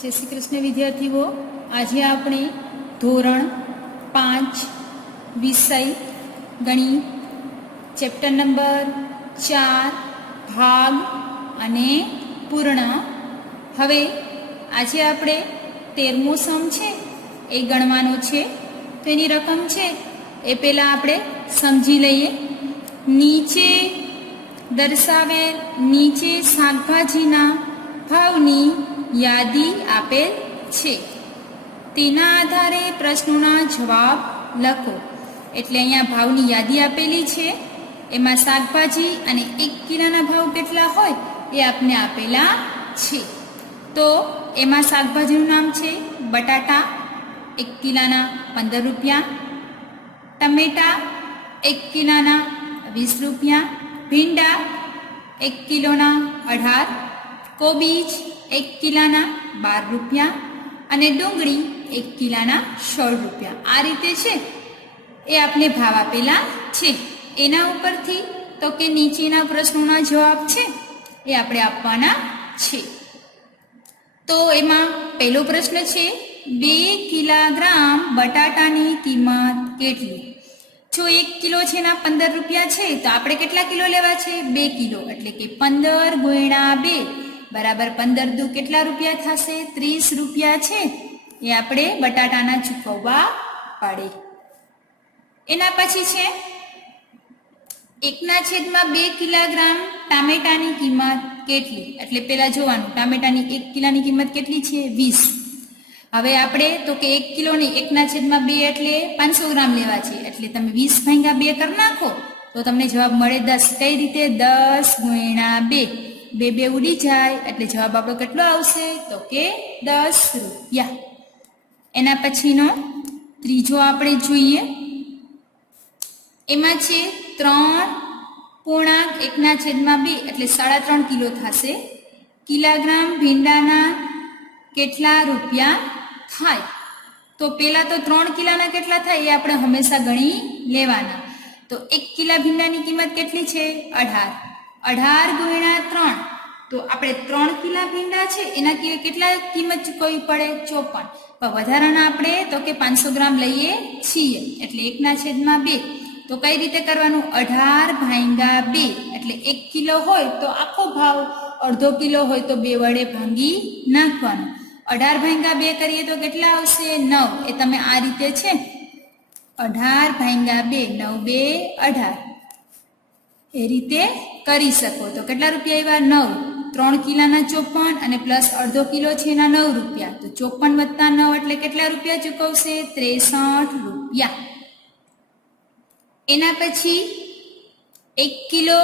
जय श्री कृष्ण विद्यार्थीओ, आज આપણે ધોરણ 5 વિષય ગણિત ચેપ્ટર નંબર 4 ભાગ અને પૂર્ણ. હવે આજે આપણે 13મો સમ છે એ ગણવાનો છે. તો એની રકમ છે એ પહેલા આપણે સમજી લઈએ. નીચે દર્શાવેલ નીચે શાકભાજીના ભાવની યાદી આપેલ છે, તેના આધારે પ્રશ્નોના જવાબ લખો. એટલે અહીંયા ભાવની યાદી આપેલી છે, એમાં શાકભાજી અને 1 કિલોના ભાવ કેટલા હોય એ આપને આપેલા છે. તો એમાં શાકભાજીનું નામ છે બટાટા 1 કિલોના 15 રૂપિયા, ટમેટા 1 કિલોના 20 રૂપિયા, ભીંડા 1 કિલોના 18, કોબીજ 1 કિલોના 12 રૂપિયા અને ડુંગળી 1 કિલોના 16 રૂપિયા. આ રીતે છે એ આપને ભાવ આપેલા છે. એના ઉપરથી તો કે નીચેના પ્રશ્નોના જવાબ છે એ આપણે આપવાના છે. તો એમાં પહેલો પ્રશ્ન છે 2 કિલોગ્રામ બટાટાની કિંમત કેટલી? જો 1 કિલો છે એના 15 રૂપિયા છે તો આપણે કેટલા કિલો લેવા છે? 2 કિલો. એટલે કે 15 ગુણ્યા 2 બરાબર 15 દુ કેટલા રૂપિયા થશે? 30 રૂપિયા છે એ આપણે બટાટાના ચૂકવવા પડે. એના પછી છે 1/2 કિલોગ્રામ ટામેટાની કિંમત કેટલી? એટલે પેલા જોવાનું ટામેટાની 1 કિલોની કિંમત કેટલી છે? 20. હવે આપણે તો કે 1 કિલો નહીં 1/2 એટલે 500 ગ્રામ લેવા છે. એટલે તમે 20 ભાગ્યા 2 કરી નાખો તો તમને જવાબ મળે 10. કઈ રીતે? 10 ગુણ્યા 2. 2 ઉડી જાય એટલે જવાબ આપણો કેટલો આવશે? તો કે 10 રૂપિયા. એના પછીનો ત્રીજો આપણે જોઈએ. એમાં છે 3.1/2 એટલે 3.5 કિલો થશે. કિલોગ્રામ ભીંડાના કેટલા રૂપિયા થાય? તો પેલા તો 3 કિલોના કેટલા થાય એ આપણે હંમેશા ગણી લેવાના. તો 1 કિલો ભીંડાની કિંમત કેટલી છે? 18. 18 ગુણ્યા 3 તો આપણે 3 કિલો ભીંડા છે એના કેટલા કિંમત ચૂકવવી પડે? 54. પણ વધારાના આપણે તો કે 500 ગ્રામ લઈએ છીએ એટલે 1/2. તો કઈ રીતે કરવાનું? 18 ભાગ્યા 2 એટલે 1 કિલો હોય તો આખો ભાવ, અડધો કિલો હોય તો 2 વડે ભાંગી નાખવાનું. 18 ભાગ્યા 2 કરીએ તો કેટલા આવશે? 9. એ તમે આ રીતે છે 18 ભાગ્યા 2 9 2 18 એ રીતે કરી શકો. તો કેટલા રૂપિયા આવ્યા? 9. 3 કિલોના 54 અને પ્લસ અડધો કિલો છે એના 9 રૂપિયા. તો 54 + 9 એટલે કેટલા રૂપિયા ચૂકવશે? 63 રૂપિયા. એના પછી 1 કિલો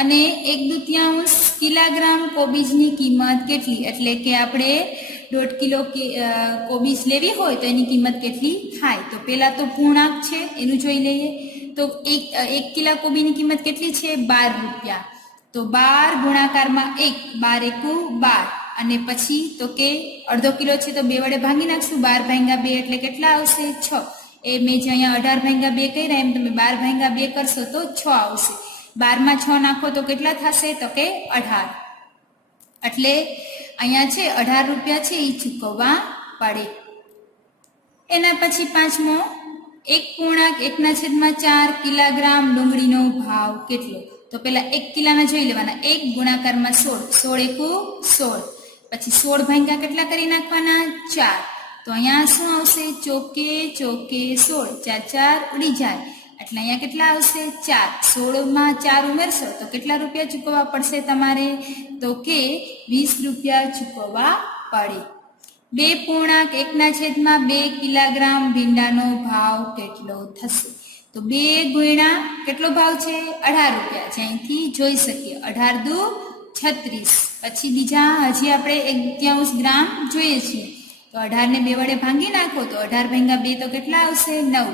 અને 1/2 કિલોગ્રામ કોબીજની કિંમત કેટલી? એટલે કે આપણે 1.5 કિલો કોબીજ લેવી હોય તો એની કિંમત કેટલી થાય? તો પેલા તો પૂર્ણાંક છે એનું જોઈ લઈએ. તો 1 કિલો કોબીની કિંમત કેટલી છે? 12 રૂપિયા. તો 12 ગુણાકારમાં 1 12 × 12 અને પછી તો કે અડધો કિલો છે તો 2 વડે ભાંગી નાખશું. 12 ભાગ્યા 2 એટલે કેટલા આવશે? 6. એ મેં જે અહીંયા 18 ભાગ્યા 2 કર્યા એમ તમે 12 ભાગ્યા 2 કરશો તો 6 આવશે. 12 માં 6 નાખો તો કેટલા થશે? તો કે 18. એટલે અહીંયા છે 18 રૂપિયા છે એ ચૂકવવા પડે. એના પછી પાંચમો 1.1/4 કિલોગ્રામ ડુંગળીનો ભાવ કેટલો? તો પેલા 1 કિલોના જોઈ લેવાના. 1 ગુણાકારમાં 16 16 પછી 16 ભાગ્યા કેટલા કરી નાખવાના? 4. તો અહીંયા શું આવશે? ચોકે 16 4 ઉડી જાય એટલે અહીંયા કેટલા આવશે? 4. 16 માં 4 ઉમેરશો તો કેટલા રૂપિયા ચૂકવવા પડશે તમારે? તો કે 20 રૂપિયા ચૂકવવા પડે. 2.1/2 કિલોગ્રામ ભીંડાનો ભાવ કેટલો થશે? તો 2 ગુણ્યા કેટલો ભાવ છે? 18 રૂપિયા. જ્યાંથી જોઈ શકીએ 18 દુ 36. પછી બીજા હજી આપણે 1/2 ગ્રામ જોઈએ છીએ. તો 18 ને 2 વડે ભાંગી નાખો તો 18 ભાગ્યા 2 તો કેટલા આવશે? 9.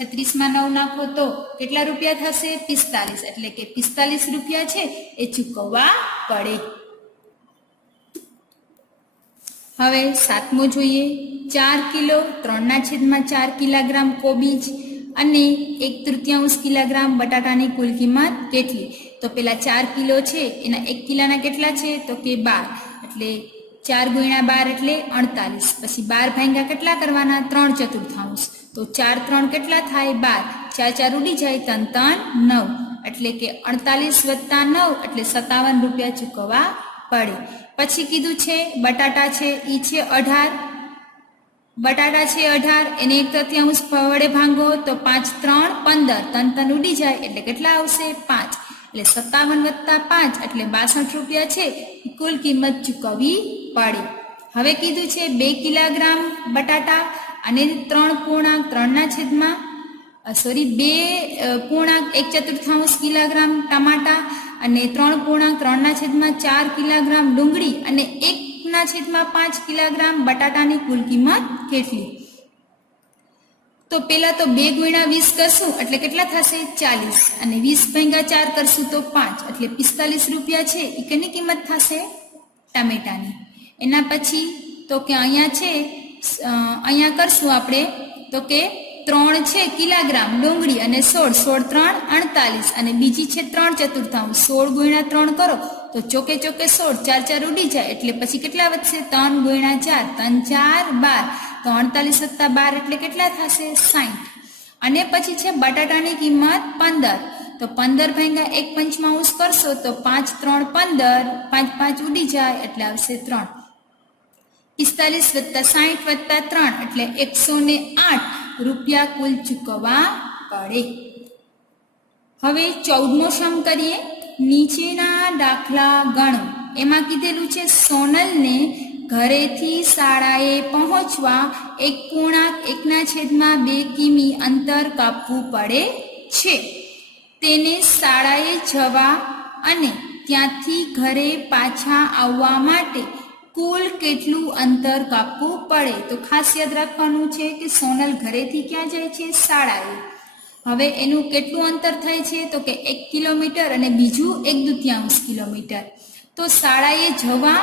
36 માં 9 નાખો તો કેટલા રૂપિયા થશે? 45. એટલે કે 45 રૂપિયા છે એ ચૂકવવા પડે. હવે 7મો જોઈએ. 4 કિલો 3/4 કિલોગ્રામ કોબીજ અને 1/3 કિલોગ્રામ બટાટાની કુલ કિંમત કેટલી? તો પેલા 4 કિલો છે એના 1 કિલોના કેટલા છે? તો કે 12. એટલે 4 ગુણ્યા 12 એટલે 48. પછી 12 ભાગ્યા કેટલા કરવાના? 3/4. તો 4 3 કેટલા થાય? 12. 4 4 ઉડી જાય, 3 3 9. એટલે કે 48 વત્તા 9 એટલે 57 રૂપિયા ચૂકવવા પડે. પછી કીધું છે બટાટા છે ઈ છે 18. બટાટા છે 18, એને 1/3 વડે ભાંગો તો 5 3 15. 3 3 ઉડી જાય એટલે કેટલા આવશે? 5. એટલે 57 વત્તા 5 એટલે 62 રૂપિયા છે એ કુલ કિંમત ચૂકવવી પડે. હવે કીધું છે 2 કિલોગ્રામ બટાટા અને 3.3 2.1/4 કિલોગ્રામ ટમાટા અને 3.3 કિલોગ્રામ ડુંગળી અને 1/5 કિલોગ્રામ બટાટાની કુલ કિંમત કેટલી? તો પેલા તો 2 ગુણ્યા 20 કરશું એટલે કેટલા થશે? 40. અને 20 ભાગ્યા 4 કરશું તો 5 એટલે 45 રૂપિયા છે એ કેની કિંમત થશે? ટામેટાની. એના પછી તો કે અહીંયા છે અહીંયા કરશું આપણે તો કે 3 છે કિલોગ્રામ ડુંગળી અને 16 3 48 અને બીજી છે 3/4. 16 ગુણ્યા 3 કરો તો ચોકે ચોકે 16. 4 4 ઉડી જાય એટલે પછી કેટલા વધશે? 3 ગુણ્યા 4 3 4 12. તો 48 વત્તા 12 એટલે કેટલા થશે? 60. અને પછી છે બટાટાની કિંમત 15. તો 15 ભાગ્યા 1/5 કરશો તો 5 3 15. 5 5 ઉડી જાય એટલે આવશે 3. 45 વત્તા 60 વત્તા 3 એટલે 108 રૂપિયા કુલ ચૂકવવા પડે. હવે 14મો સમ કરીએ. નીચેના દાખલા ગણો. એમાં કીધેલું છે સોનલને ઘરેથી શાળાએ પહોંચવા 1.1/2 કિમી અંતર કાપવું પડે છે. તેને શાળાએ જવા અને ત્યાંથી ઘરે પાછા આવવા માટે કુલ કેટલું અંતર કાપવું પડે? તો ખાસ યાદ રાખવાનું છે કે સોનલ ઘરેથી ક્યાં જાય છે? શાળાએ. હવે એનું કેટલું અંતર થાય છે? તો કે 1 કિલોમીટર અને બીજું 1/2 કિલોમીટર. તો શાળાએ જવા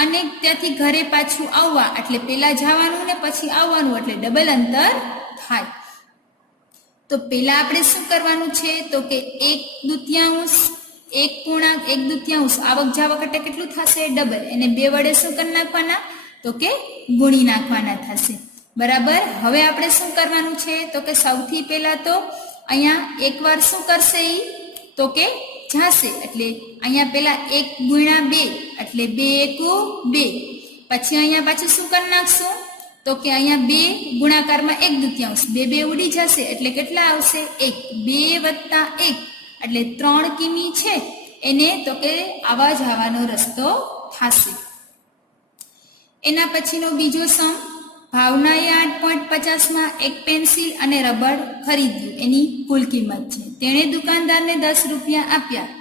અને ત્યાંથી ઘરે પાછું આવવા એટલે પેલા જવાનું ને પછી આવવાનું એટલે ડબલ અંતર થાય. તો પેલા આપણે શું કરવાનું છે? તો કે 1/2 1.1/2 આવક જાવક એટલે કેટલું થશે? ડબલ. એને 2 વડે શું કરી નાખવાના? તો કે ગુણી નાખવાના થશે. બરાબર. હવે આપણે શું કરવાનું છે? તો કે સૌથી પહેલા તો અહીંયા એકવાર શું કરશે ઈ? તો કે જાશે એટલે અહીંયા પેલા 1 ગુણ્યા 2 એટલે 2 1 2. પછી અહીંયા પાછું શું કરી નાખશું? તો કે અહીંયા 2 ગુણાકારમાં 1/2 2 2 ઉડી જશે એટલે કેટલા આવશે? 1. 2 વત્તા 1 એટલે 3 કિમી છે એને તો કે આવા જવાનો રસ્તો થશે. એના પછીનો બીજો સમ. ભાવનાએ 8.50 એક પેન્સિલ અને રબર ખરીદ્યું. એની કુલ કિંમત છે. તેણે દુકાનદારને 10 રૂપિયા આપ્યા.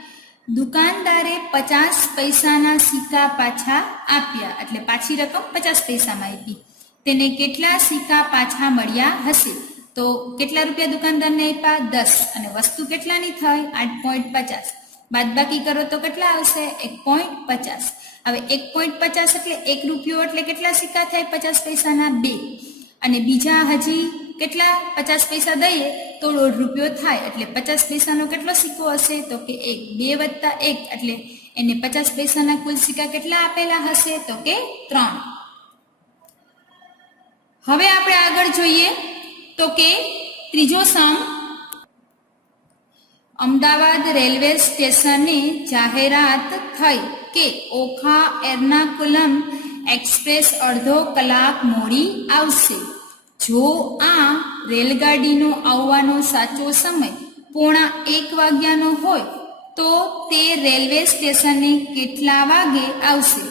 દુકાનદારે 50 પૈસાના સિક્કા પાછા આપ્યા એટલે પાછી રકમ 50 પૈસામાં આપી. તેને કેટલા સિક્કા પાછા મળ્યા હશે? તો કેટલા રૂપિયા દુકાનદારને આપ્યા? 10. અને વસ્તુ કેટલાની થઈ? 8.50. બાદબાકી કરો તો કેટલા આવશે? 1.50. હવે 1.50 એટલે 1 રૂપિયો એટલે કેટલા સિક્કા થાય? 50 પૈસાના 2. અને બીજા હજી કેટલા 50 પૈસા દઈએ તો 1.5 રૂપિયો થાય એટલે 50 પૈસાનો કેટલો સિક્કો હશે? તો કે 1. 2 વત્તા 1 એટલે એને 50 પૈસાના કુલ સિક્કા કેટલા આપેલા હશે? તો કે 3. હવે આપણે આગળ જોઈએ તો કે ત્રીજો સમ. અમદાવાદ રેલવે સ્ટેશને જાહેરાત થઈ કે ઓખા એર્નાકુલમ એક્સપ્રેસ અડધો કલાક મોડી આવશે. જો આ રેલગાડીનો આવવાનો સાચો સમય 1:45 વાગ્યાનો હોય તો તે રેલવે સ્ટેશને કેટલા વાગે આવશે?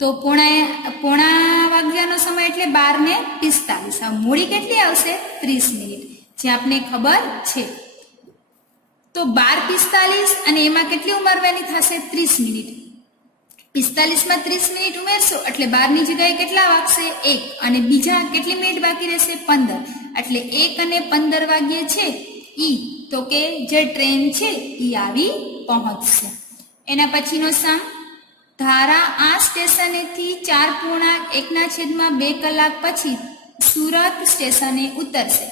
તો 1:45 વાગ્યાનો સમય એટલે 12:45. આ મોડી કેટલી આવશે? 30 મિનિટ, જે આપને ખબર છે. તો 12:45 અને એમાં કેટલી ઉમેરવાની થશે? 30 મિનિટ. 45 માં 30 મિનિટ ઉમેરશો એટલે 12 ની જગ્યાએ કેટલા વાગશે? 1. અને બીજા કેટલી મિનિટ બાકી રહેશે? 15. એટલે 1 અને 15 વાગ્યે છે ઈ તો કે જે ટ્રેન છે ઈ આવી પહોંચશે. એના પછીનો સમ. ધારા આ સ્ટેશનેથી 4.1/2 કલાક પછી સુરત સ્ટેશને ઉતરશે.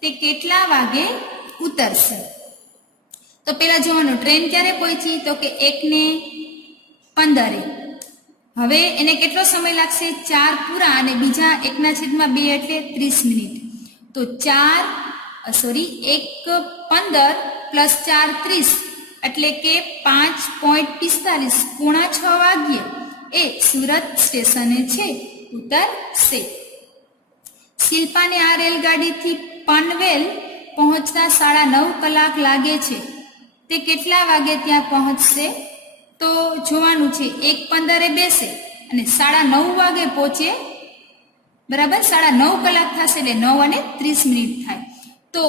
તે કેટલા વાગે ઉતરશે? તો પેલા જોવાનું ટ્રેન ક્યારે પહોંચી? તો કે 1:15. હવે એને કેટલો સમય લાગશે? 4 પૂરા અને બીજા 1/2 એટલે 30 મિનિટ. તો 1:15 પ્લસ 4 30 એટલે કે 5:45 પોણા 6 વાગ્યે એ સુરત સ્ટેશને છે ઉતરશે. શિલ્પાને આ રેલગાડીથી પનવેલ પહોંચતા 9:30 કલાક લાગે છે. તે કેટલા વાગે ત્યાં પહોંચશે? તો જોવાનું છે 1:15 બેસે અને 9:30 વાગે પહોંચે, બરાબર. 9:30 કલાક થશે એટલે 9:30 થાય. તો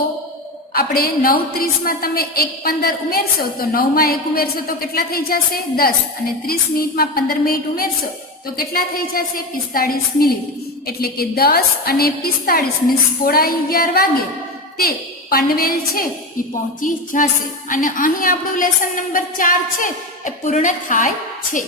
આપણે 9:30 તમે 1:15 ઉમેરશો તો 9 ઉમેરશો તો કેટલા થઈ જશે? 10 અને 30 મિનિટમાં 15 મિનિટ ઉમેરશો તો કેટલા થઈ જશે? 45 મિનિટ. એટલે કે 10 અને 45 મીન્સ 11:15 વાગે તે પનવેલ છે એ પહોંચી જશે. અને અહીં આપણું લેસન નંબર 4 છે એ પૂર્ણ થાય છે.